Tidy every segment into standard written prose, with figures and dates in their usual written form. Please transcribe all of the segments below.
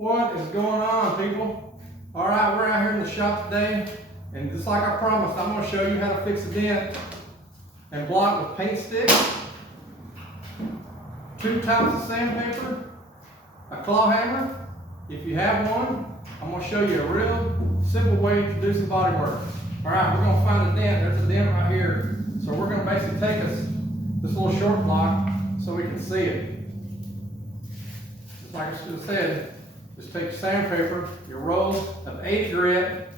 What is going on, people? All right, we're out here in the shop today, and just like I promised, I'm going to show you how to fix a dent and block with paint sticks, 2 types of sandpaper, a claw hammer. If you have one, I'm going to show you a real simple way to do some body work. All right, we're going to find a dent. There's a dent right here. So we're going to basically take this little short block so we can see it. Just like I should have said, just take your sandpaper, your roll of 80 grit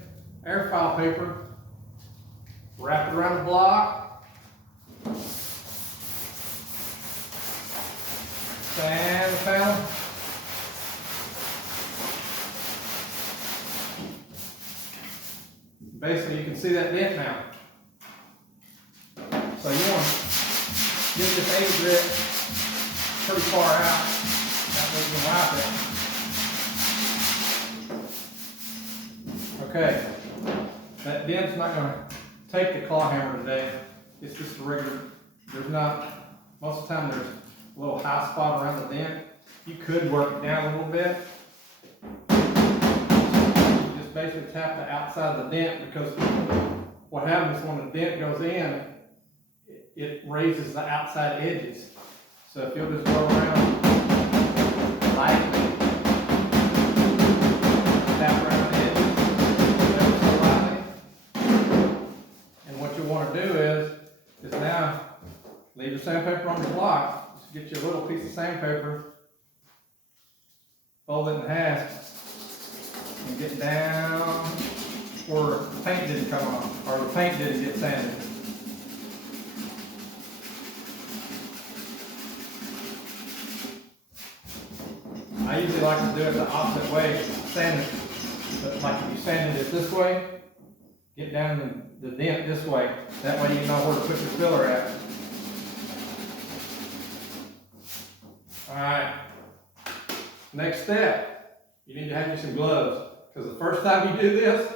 airfile paper, wrap it around the block, sand the panel. Basically, you can see that dent now. So you want to get this 80 grit pretty far out. That way you can wipe it. Okay, that dent's not going to take the claw hammer today. It's just a regular, most of the time there's a little high spot around the dent. You could work it down a little bit. You just basically tap the outside of the dent, because what happens when the dent goes in, it raises the outside edges. So if you'll just go around lightly, tap around the edges, ever so lightly. And what you want to do is now leave your sandpaper on the block. Just get you a little piece of sandpaper, fold it in half, and get down where the paint didn't come on, or the paint didn't get sanded. I usually like to do it the opposite way, sand it. But like if you sanded it this way, get down the dent this way. That way you know where to put your filler at. Alright, next step, you need to have you some gloves. Because the first time you do this,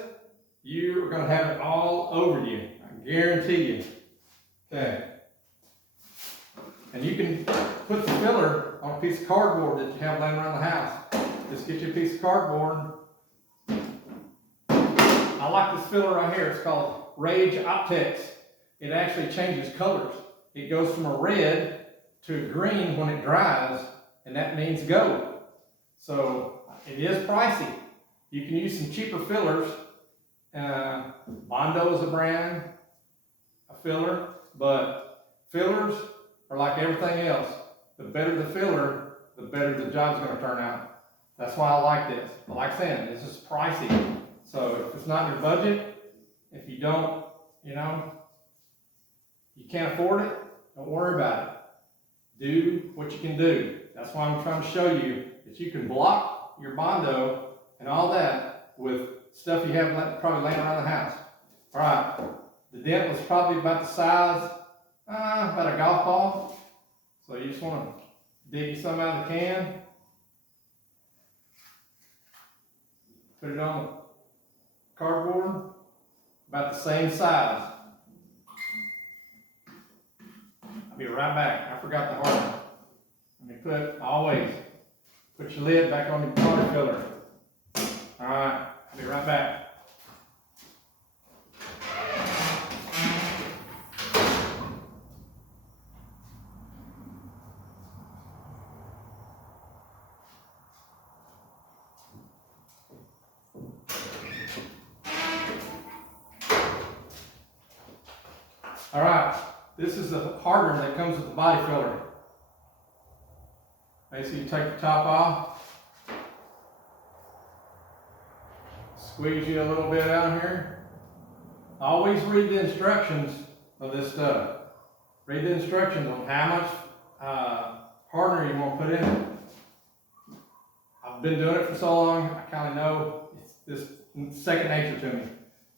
you are going to have it all over you. I guarantee you. Okay. And you can put the filler on a piece of cardboard that you have laying around the house. Just get you a piece of cardboard. I like this filler right here. It's called Rage Optics. It actually changes colors. It goes from a red to a green when it dries, and that means go. So it is pricey. You can use some cheaper fillers. Bondo is a brand, a filler, but fillers are like everything else. The better the filler, the better the job's going to turn out. That's why I like this. But like I said, this is pricey. So if it's not in your budget, if you don't, you can't afford it, don't worry about it. Do what you can do. That's why I'm trying to show you that you can block your Bondo and all that with stuff you have probably laying around the house. All right, the dent was probably about the size, about a golf ball. So you just want to dig some out of the can, put it on the cardboard, about the same size. I'll be right back. I forgot the hardener. Always put your lid back on the water filler. All right, I'll be right back. All right, this is the hardener that comes with the body filler. Basically, you take the top off, squeeze you a little bit out here. Always read the instructions of this stuff. Read the instructions on how much hardener you want to put in it. I've been doing it for so long, I kind of know it's second nature to me.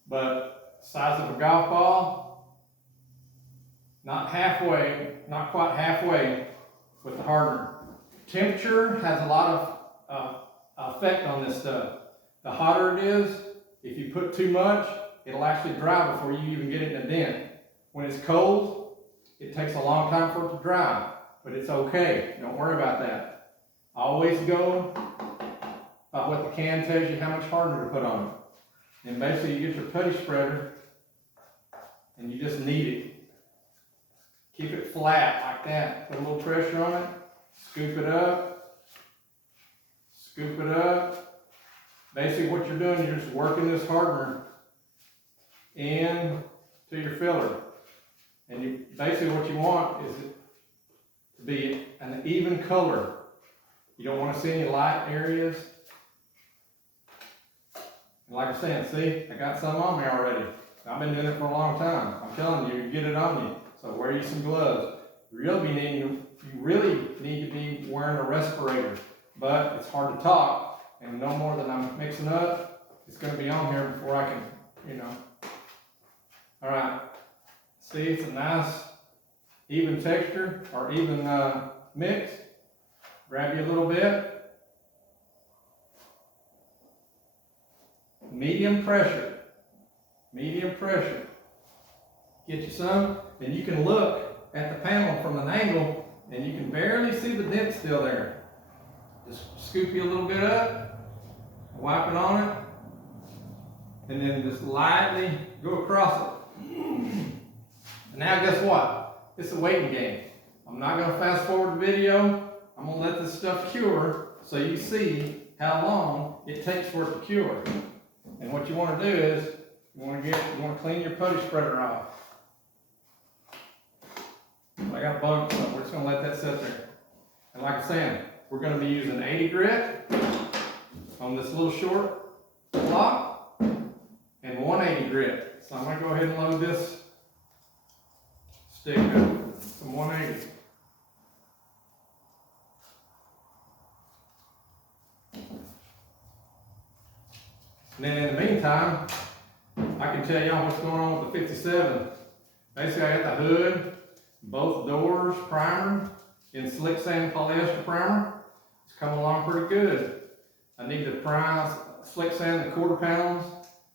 But size of a golf ball, not quite halfway with the hardener. Temperature has a lot of effect on this stuff. The hotter it is, if you put too much, it'll actually dry before you even get it in a dent. When it's cold, it takes a long time for it to dry, but it's okay. Don't worry about that. Always go what the can tells you how much hardener to put on it. And basically you get your putty spreader and you just knead it. Keep it flat like that. Put a little pressure on it. Scoop it up. Scoop it up. Basically what you're doing, you're just working this hardener in to your filler. And you basically what you want is it to be an even color. You don't want to see any light areas. And like I said, see, I got some on me already. I've been doing it for a long time. I'm telling you, get it on you. So wear you some gloves. You really need to be wearing a respirator. But it's hard to talk, and no more than I'm mixing up, it's going to be on here before I can, All right. See, it's a nice, even texture, or even mix. Grab you a little bit. Medium pressure. Medium pressure. Get you some, and you can look at the panel from an angle, and you can barely see the dent still there. Just scoop you a little bit up, wipe it on it, and then just lightly go across it. And now guess what? It's a waiting game. I'm not going to fast forward the video. I'm going to let this stuff cure so you see how long it takes for it to cure. And what you want to do is you want to clean your putty spreader off. I got a bunch, so we're just going to let that sit there. And like I said, we're going to be using 80 grit on this little short block and 180 grit. So I'm going to go ahead and load this stick up, some 180. And then in the meantime, I can tell y'all what's going on with the 57. Basically, I got the hood, both doors primer in slick sand polyester primer. It's coming along pretty good. I need to prime slick sand the quarter pounds.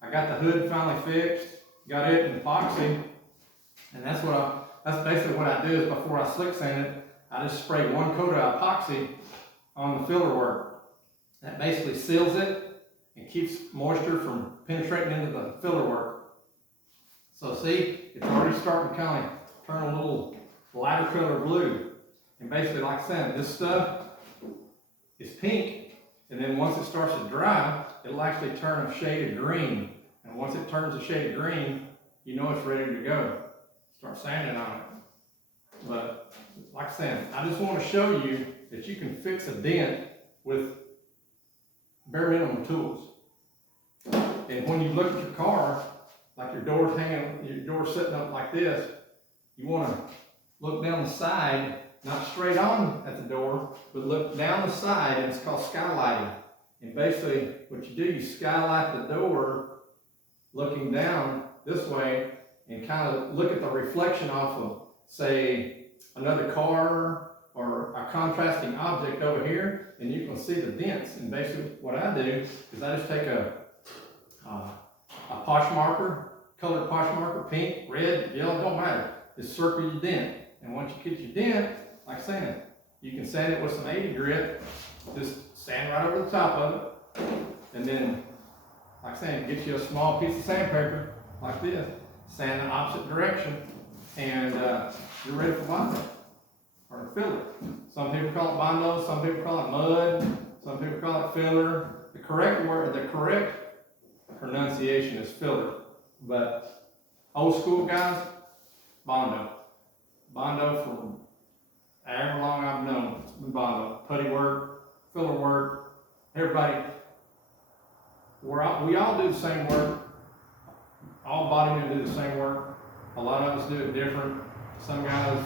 I got the hood finally fixed, got it in epoxy, and that's basically what I do is before I slick sand it, I just spray one coat of epoxy on the filler work. That basically seals it and keeps moisture from penetrating into the filler work. So see, it's already starting to kind of turn a little lighter color blue. And basically, like I said, this stuff is pink, and then once it starts to dry, it'll actually turn a shade of green. And once it turns a shade of green, you know it's ready to go. Start sanding on it. But like I said, I just want to show you that you can fix a dent with bare minimum tools. And when you look at your car, like your door's sitting up like this, you want to look down the side, not straight on at the door, but look down the side, and it's called skylighting. And basically, what you do, you skylight the door looking down this way and kind of look at the reflection off of, say, another car or a contrasting object over here, and you can see the dents. And basically what I do is I just take a posh marker, colored posh marker, pink, red, yellow, don't matter. Just circle your dent. And once you get your dent, like sand, you can sand it with some 80 grit, just sand right over the top of it. And then, like saying, get you a small piece of sandpaper like this, sand the opposite direction, and you're ready for bondo or filler. Some people call it bondo, some people call it mud, some people call it filler. The correct word, the correct pronunciation is filler, but old school guys, bondo. Bondo for however long I've known, it's been bondo. Putty work, filler work, everybody. We all do the same work. All bodymen do the same work. A lot of us do it different. Some guys,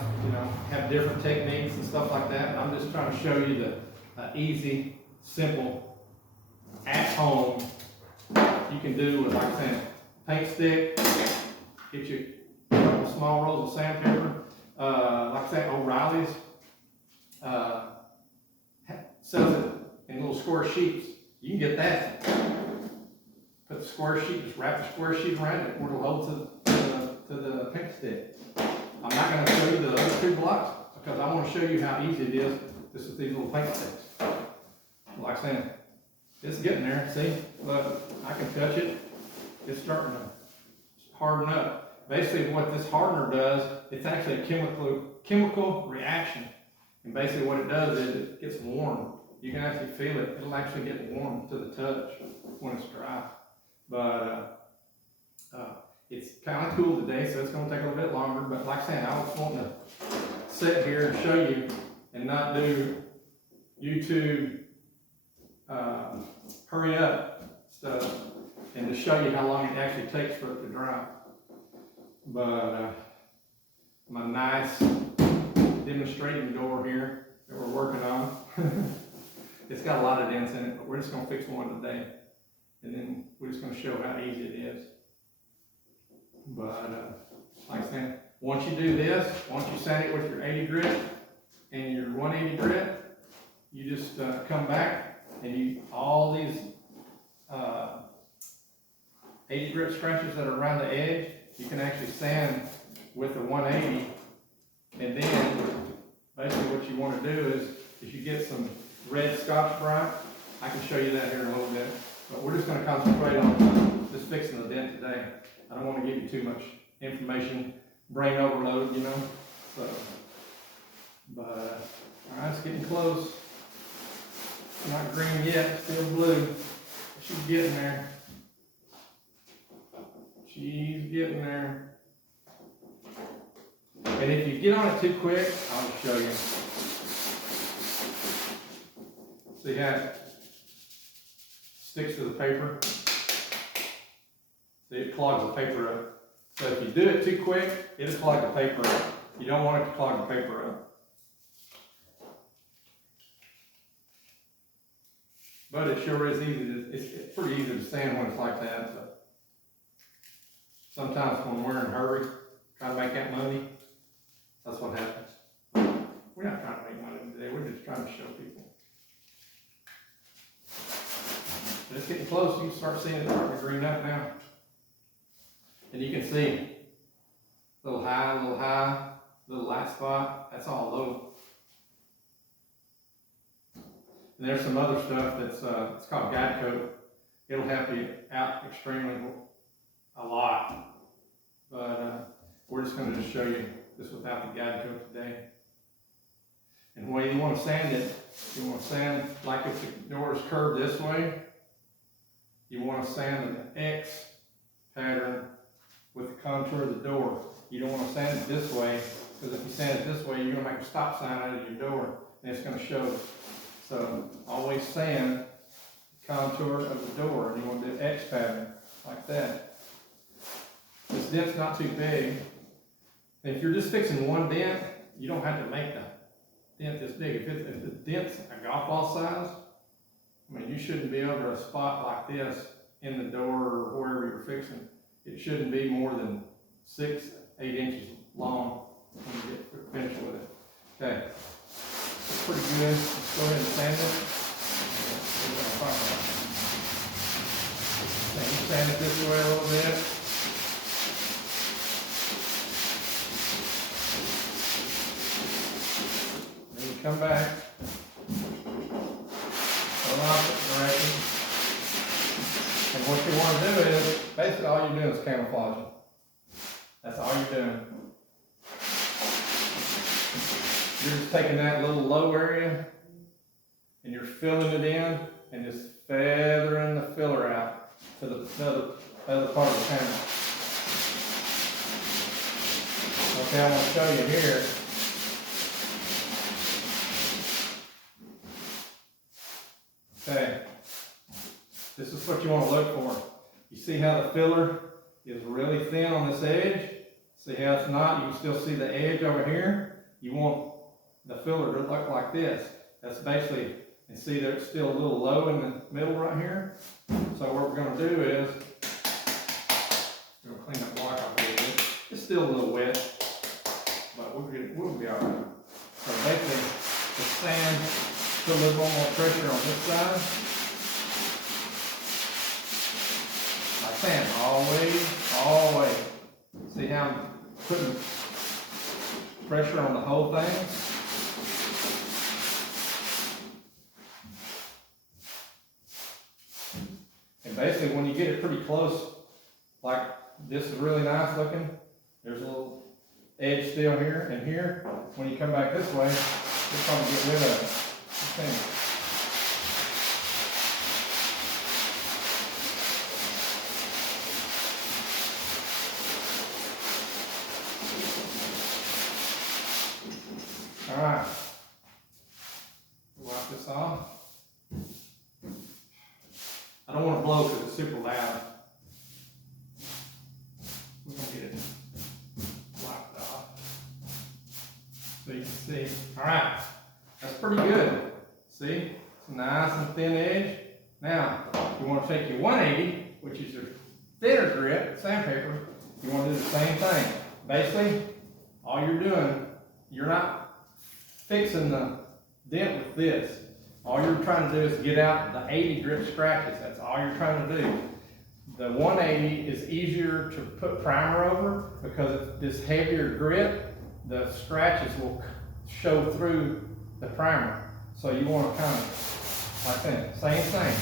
have different techniques and stuff like that. But I'm just trying to show you the easy, simple, at home. You can do with, like I said, paint stick. Get you a couple small rolls of sandpaper. Like I said, O'Reilly's sells it in little square sheets. You can get that. Put the square sheet, just wrap the square sheet around it, or it'll hold to the paint stick. I'm not going to show you the other two blocks because I want to show you how easy it is just with these little paint sticks. Like I said, It's getting there, see? Look, I can touch it. It's starting to harden up. Basically what this hardener does, it's actually a chemical reaction. And basically what it does is it gets warm. You can actually feel it. It'll actually get warm to the touch when it's dry. But it's kind of cool today, so it's going to take a little bit longer. But like I said, I was wanting to sit here and show you and not do YouTube hurry up stuff, and to show you how long it actually takes for it to dry. But my nice demonstrating door here that we're working on, it's got a lot of dents in it, but we're just going to fix one today, and then we're just going to show how easy it is. But like I said, once you do this, once you sand it with your 80 grit and your 180 grit, you just come back and all these 80 grit scratches that are around the edge, you can actually sand with the 180. And then basically what you want to do is, if you get some red Scotch-Brite, I can show you that here in a little bit. But we're just going to concentrate on just fixing the dent today. I don't want to give you too much information, brain overload, you know. So, but all right, it's getting close. Not green yet, still blue. She's getting there. She's getting there. And if you get on it too quick, I'll show you. See how it sticks to the paper? See, it clogs the paper up. So if you do it too quick, it'll clog the paper up. You don't want it to clog the paper up. But it sure is easy. It's pretty easy to sand when it's like that. So sometimes when we're in a hurry, trying to make that money, that's what happens. We're not trying to make money today. We're just trying to show people. But it's getting close. You can start seeing it starting to green up now. And you can see a little high, little light spot. That's all low. And there's some other stuff that's it's called guide coat. It'll help you out extremely a lot. But we're just going to just show you this without the guide coat today. And the way you want to sand it, you want to sand like if the door is curved this way, you want to sand an X pattern with the contour of the door. You don't want to sand it this way, because if you sand it this way, you're going to make a stop sign out of your door, and it's going to show. So always sand the contour of the door, and you want to do an X pattern like that. This dent's not too big. And if you're just fixing one dent, you don't have to make the dent this big. If the dent's a golf ball size, I mean, you shouldn't be over a spot like this in the door or wherever you're fixing. It shouldn't be more than 6, 8 inches long when you get finished with it. Okay. Pretty good. Let's go ahead and sand it. Sand it this way a little bit. Then you come back. Go opposite direction. And what you want to do is, basically all you're doing is camouflaging. That's all you're doing. You're just taking that little low area and you're filling it in and just feathering the filler out to the other part of the panel. Okay, I'm going to show you here. Okay, this is what you want to look for. You see how the filler is really thin on this edge? See how it's not? You can still see the edge over here. You want the filler to look like this. That's basically, and see that it's still a little low in the middle right here. So what we're going to do is, we're going to clean that block off a little bit. It's still a little wet, but we'll be all right. So basically, the sand, put a little more pressure on this side. I sand all the way. See how I'm putting pressure on the whole thing? basically when you get it pretty close, like this is really nice looking, there's a little edge still here and here. When you come back this way, you'll probably get rid of it. Okay. All right, wipe this off. I don't want to blow because it's super loud. We're going to get it wiped off so you can see. All right, that's pretty good. See, it's a nice and thin edge. Now, you want to take your 180, which is your thinner grit sandpaper, you want to do the same thing. Basically, all you're doing, you're not fixing the dent with this. All you're trying to do is get out the 80 grit scratches. That's all you're trying to do. The 180 is easier to put primer over because it's this heavier grit. The scratches will show through the primer. So you want to kind of, like that, same thing.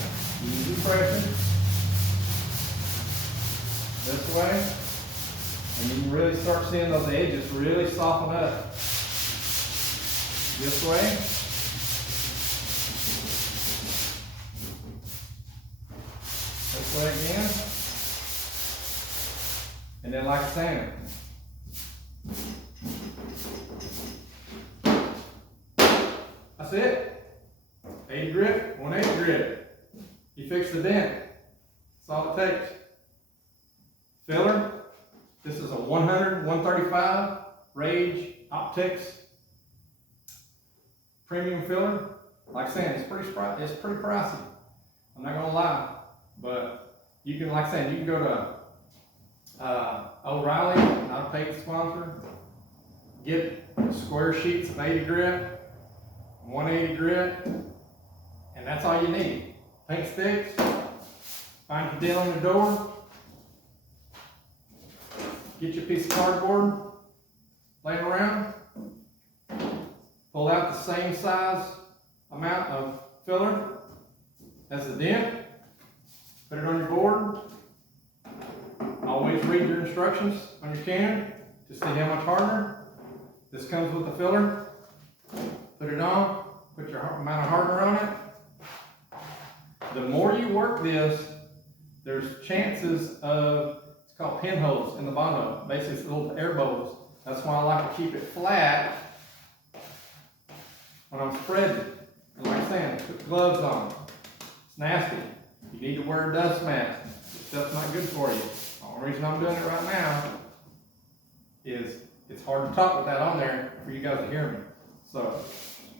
Easy pressure this way, and you can really start seeing those edges really soften up. This way. This way again. And then like I said, that's it. 80 grit, 180 grit. You fix the dent. That's all it takes. Filler. This is a 100, 135 Rage Optics premium filler. Like I said, it's pretty pricey. I'm not gonna lie, but you can, like I said, you can go to O'Reilly, not a paid sponsor. Get square sheets of 80 grit, 180 grit, and that's all you need. Paint sticks. Find your deal in the door. Get your piece of cardboard, lay it around. Pull out the same size amount of filler as the dent. Put it on your board. Always read your instructions on your can to see how much hardener. This comes with the filler. Put it on. Put your amount of hardener on it. The more you work this, there's chances of, it's called pinholes in the bottom. Basically, it's little air bubbles. That's why I like to keep it flat when I'm spreading. And like I'm saying, put gloves on. It's nasty. You need to wear a dust mask. This stuff's not good for you. The only reason I'm doing it right now is it's hard to talk with that on there for you guys to hear me. So,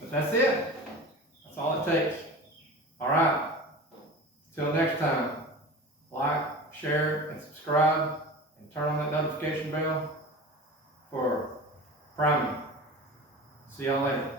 but that's it. That's all it takes. All right. Till next time, like, share, and subscribe, and turn on that notification bell for priming. See y'all later.